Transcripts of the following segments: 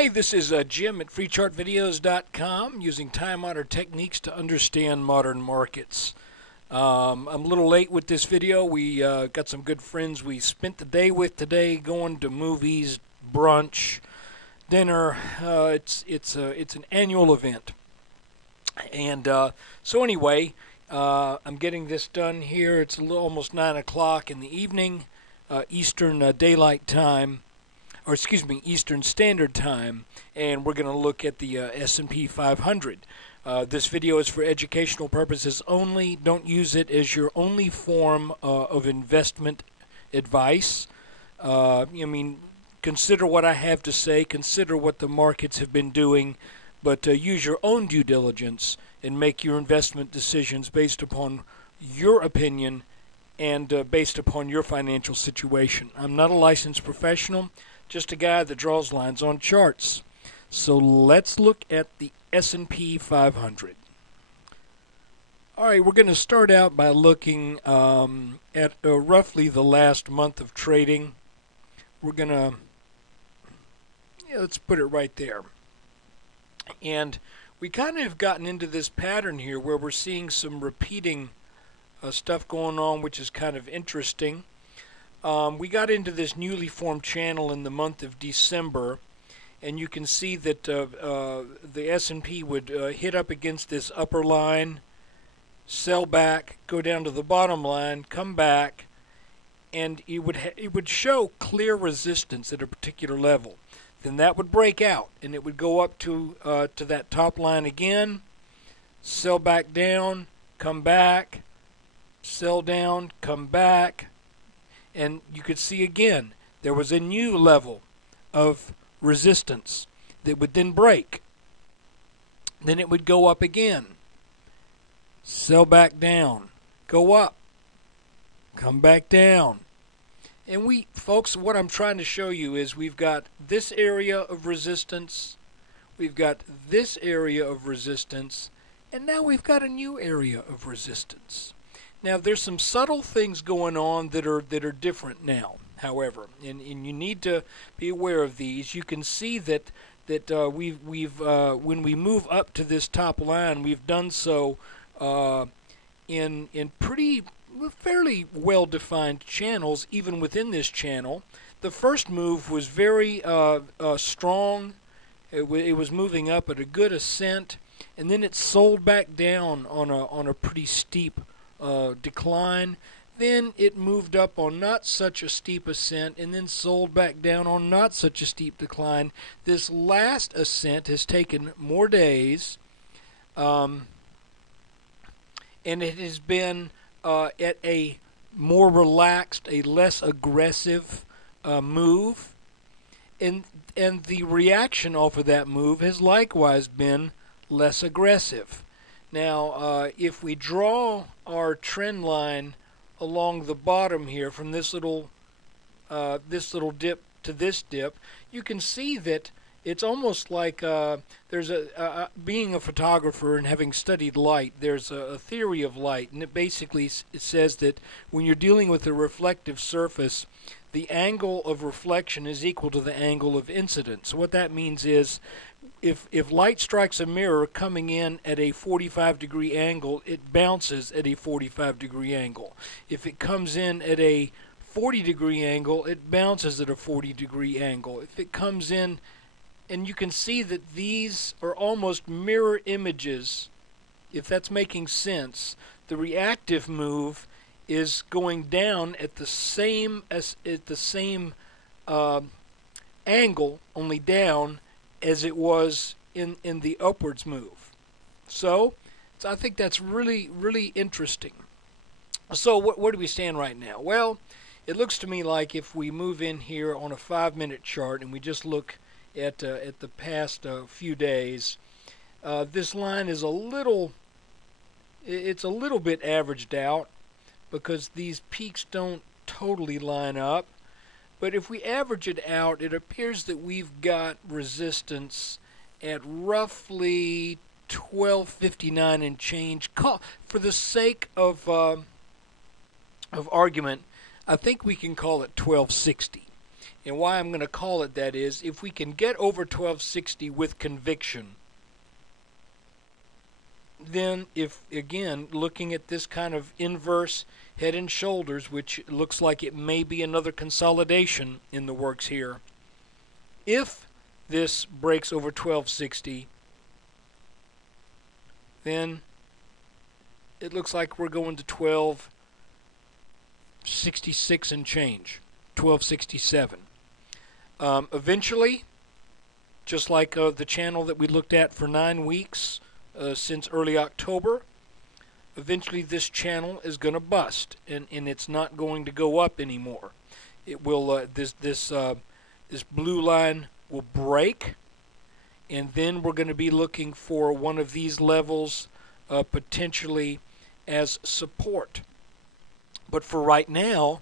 Hey, this is Jim at FreeChartVideos.com using time-honored techniques to understand modern markets. I'm a little late with this video. We got some good friends we spent the day with today, going to movies, brunch, dinner. It's an annual event, and so anyway, I'm getting this done here. It's almost 9 o'clock in the evening, Eastern Daylight Time. Or excuse me, Eastern Standard Time, and we're going to look at the S&P 500. This video is for educational purposes only. Don't use it as your only form of investment advice. Consider what I have to say, consider what the markets have been doing, but use your own due diligence and make your investment decisions based upon your opinion and based upon your financial situation. I'm not a licensed professional, just a guy that draws lines on charts. So let's look at the S&P 500. All right, we're going to start out by looking at roughly the last month of trading. We're going to, let's put it right there. And we kind of have gotten into this pattern here where we're seeing some repeating stuff going on, which is kind of interesting. We got into this newly formed channel in the month of December, and you can see that the S&P would hit up against this upper line, sell back, go down to the bottom line, come back, and it would show clear resistance at a particular level. Then that would break out, and it would go up to that top line again, sell back down, come back, sell down, come back. And you could see again, there was a new level of resistance that would then break. Then it would go up again. Sell back down. Go up. Come back down. And folks, what I'm trying to show you is we've got this area of resistance. We've got this area of resistance. And now we've got a new area of resistance. Now, there's some subtle things going on that are different now, however, and you need to be aware of these. You can see that we've when we move up to this top line, we've done so in fairly well-defined channels, even within this channel. The first move was very strong. It was moving up at a good ascent, and then it sold back down on a pretty steep decline. Then it moved up on not such a steep ascent and then sold back down on not such a steep decline. This last ascent has taken more days, and it has been at a more relaxed, a less aggressive move, and the reaction off of that move has likewise been less aggressive. Now, if we draw our trend line along the bottom here from this little dip to this dip, you can see that it's almost like there's being a photographer and having studied light, there's a theory of light, and it basically says that when you're dealing with a reflective surface, the angle of reflection is equal to the angle of incidence. So what that means is if light strikes a mirror coming in at a 45-degree angle, it bounces at a 45-degree angle. If it comes in at a 40-degree angle, it bounces at a 40-degree angle. If it comes in, and you can see that these are almost mirror images, if that's making sense. The reactive move is going down at the same angle, only down, as it was in the upwards move. So I think that's really, really interesting. So where do we stand right now? Well, it looks to me like if we move in here on a 5-minute chart and we just look at the past few days, this line is a little bit averaged out because these peaks don't totally line up. But if we average it out, it appears that we've got resistance at roughly 1259 and change. For the sake of argument, I think we can call it 1260. And why I'm going to call it that is, if we can get over 1260 with conviction, then if, again, looking at this kind of inverse head and shoulders, which looks like it may be another consolidation in the works here, if this breaks over 1260, then it looks like we're going to 1266 and change, 1267. Eventually, just like the channel that we looked at for 9 weeks since early October, eventually this channel is going to bust, and it's not going to go up anymore. It will this blue line will break, and then we're going to be looking for one of these levels potentially as support. But for right now,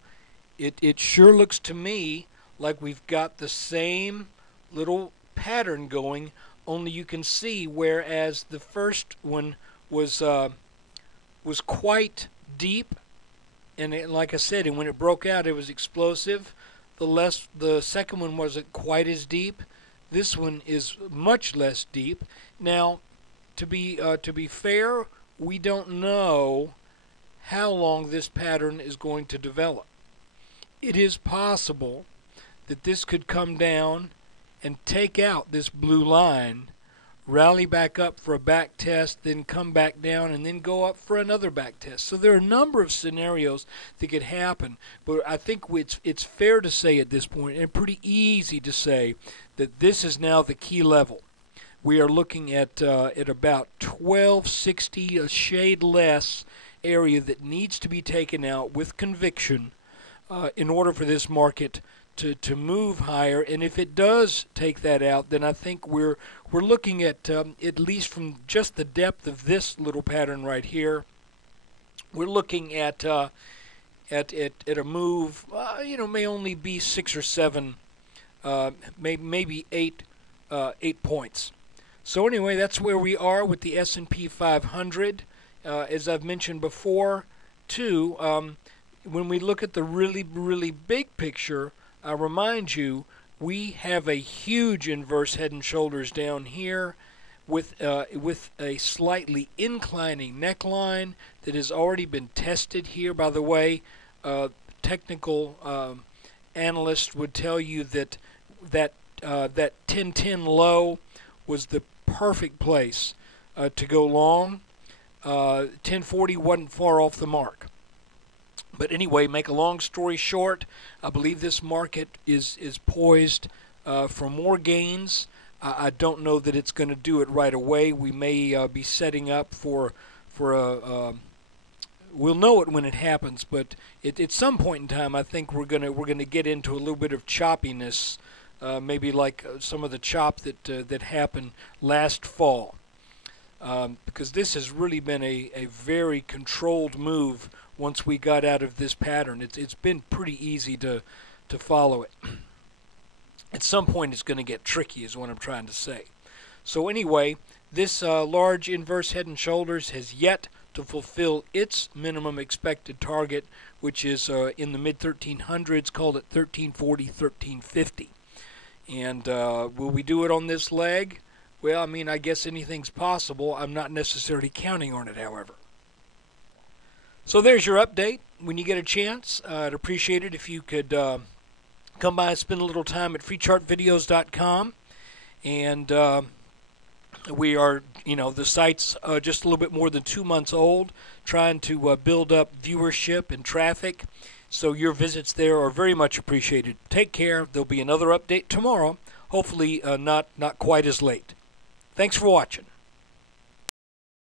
it sure looks to me like we've got the same little pattern going, only you can see whereas the first one was quite deep, and like I said, and when it broke out it was explosive. The second one wasn't quite as deep. This one is much less deep. Now, to be fair, we don't know how long this pattern is going to develop. It is possible that this could come down and take out this blue line, rally back up for a back test, then come back down, and then go up for another back test. So there are a number of scenarios that could happen, but I think it's fair to say at this point, and pretty easy to say, that this is now the key level. We are looking at about 1260, a shade less area that needs to be taken out with conviction in order for this market to move higher. And if it does take that out, then I think we're looking at least from just the depth of this little pattern right here, we're looking at a move. May only be 6 or 7, maybe 8 points. So anyway, that's where we are with the S&P 500. As I've mentioned before, too, when we look at the really, really big picture, I remind you, we have a huge inverse head and shoulders down here with a slightly inclining neckline that has already been tested here. By the way, technical analysts would tell you that 1010 low was the perfect place to go long. 1040 wasn't far off the mark. But anyway, make a long story short, I believe this market is poised for more gains. I don't know that it's going to do it right away. We may be setting up for a we'll know it when it happens, but at some point in time, I think we're gonna get into a little bit of choppiness, maybe like some of the chop that happened last fall, because this has really been a very controlled move. Once we got out of this pattern, it's been pretty easy to follow it. At some point, it's going to get tricky, is what I'm trying to say. So anyway, this large inverse head and shoulders has yet to fulfill its minimum expected target, which is in the mid-1300s, called at 1340, 1350. And will we do it on this leg? Well, I mean, I guess anything's possible. I'm not necessarily counting on it, however. So there's your update. When you get a chance, I'd appreciate it if you could come by and spend a little time at freechartvideos.com. And we are, the site's just a little bit more than 2 months old, trying to build up viewership and traffic. So your visits there are very much appreciated. Take care. There'll be another update tomorrow, hopefully not quite as late. Thanks for watching.